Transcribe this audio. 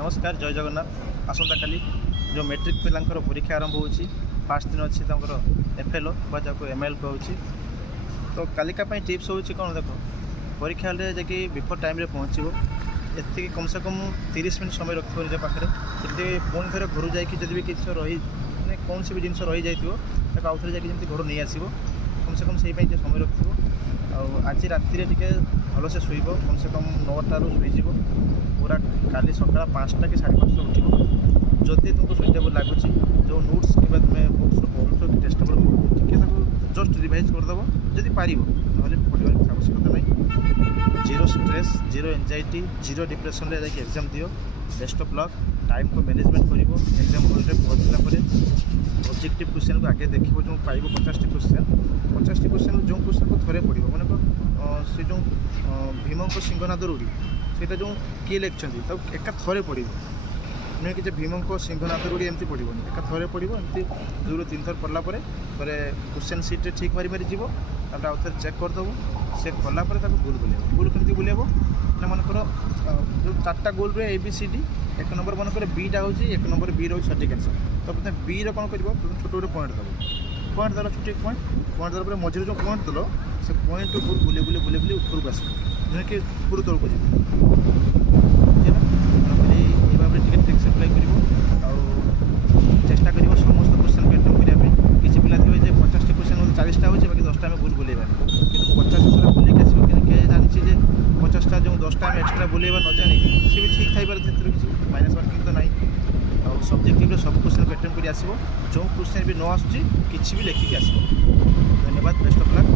नमस्कार जय जगन्नाथ आसंता काली जो मैट्रिक पिलांकर परीक्षा आरंभ होची फास्ट दिन अच्छी एफएलओ जहाँ एमएल कहूँ तो कालिका टिप्स होची कौन देख परीक्षा हॉल जाकि बिफोर टाइम रे पहुँचो ये कम से कम 30 मिनट समय रखिए निज पाखे जब पुणी थे घर जा भी किसी रही मैंने कौन सी भी जिन रही जाए आउ थे जाकि घर नहीं आसो कम से कम से समय रखिए आज राति टे भल से शुब कम से कम 9टारू शुईज पूरा काली सका 5टा कि 5:30 उठ जदि तुमको सुइटेबल लगुच जो नोट्स कि तुम्हें बुक्स पढ़ुच कि टेस्ट पेपर टी जस्ट रिवाइज करदेव जदि पार ना पढ़ार किसी आवश्यकता नहीं zero stress zero anxiety zero depression जाकि एग्जाम दियो बेस्ट ऑफ लक टाइम को मैनेजमेंट कर एग्जाम हॉल में पहुँचला ऑब्जेक्टिव क्वेश्चन को आगे देखो जो पाइब 50टी क्वेश्चन जो क्वेश्चन को थरे पढ़ो मैंने से जो भीम को सिंहनाद रूढ़ी से जो किए लिखते एका थरे पढ़ नुहे कि भीम को सिंहनाद रूढ़ी एमती पढ़ोनी एका थरे पढ़ो एमती 2-3 थर पढ़ला पर क्वेश्चन सीट्रे ठीक मारी मारी जीव तापर आउ थे चेक करदेव चेक कलापर गोल बुलेब गोल कमी बुलेब ना मनकर जो 4टा गोल रे ABCD 1 नंबर मनकर बीटा हूँ 1 नंबर बी रोज सठिक आंसर तो प्रथम बी रो कौन कर छोट गोटे पॉइंट देव पॉइंट देल छोटे पॉइंट देला मझे जो पॉइंट देल से पॉइंट टू बुले बुले बुले बुले ऊपर को आस नुहे कि ऊपर तौक जी ये भाव में टिके ट्रिक्स अप्लाई कर चेष्टा कर समस्त क्वेश्चन को अटेम्प्ट करने किसी पिला थे 50टी क्वेश्चन 40टा हो बाकी 10टा में भूल बुलेबा कि 50 थोड़ा बुलेक आसो किए जानी जे 50टा जो 10टा में एक्सट्रा बुलेबा न जाने सी भी ठीक थी पारे किसी माइनस मार्किंग तो नहीं और सब्जेक्टिव सब क्वेश्चन को अटेम्प्ट कर आसो जो क्वेश्चन भी न आसूँ किसी भी लिखिक आसो धन्यवाद बेस्ट ऑफ लक।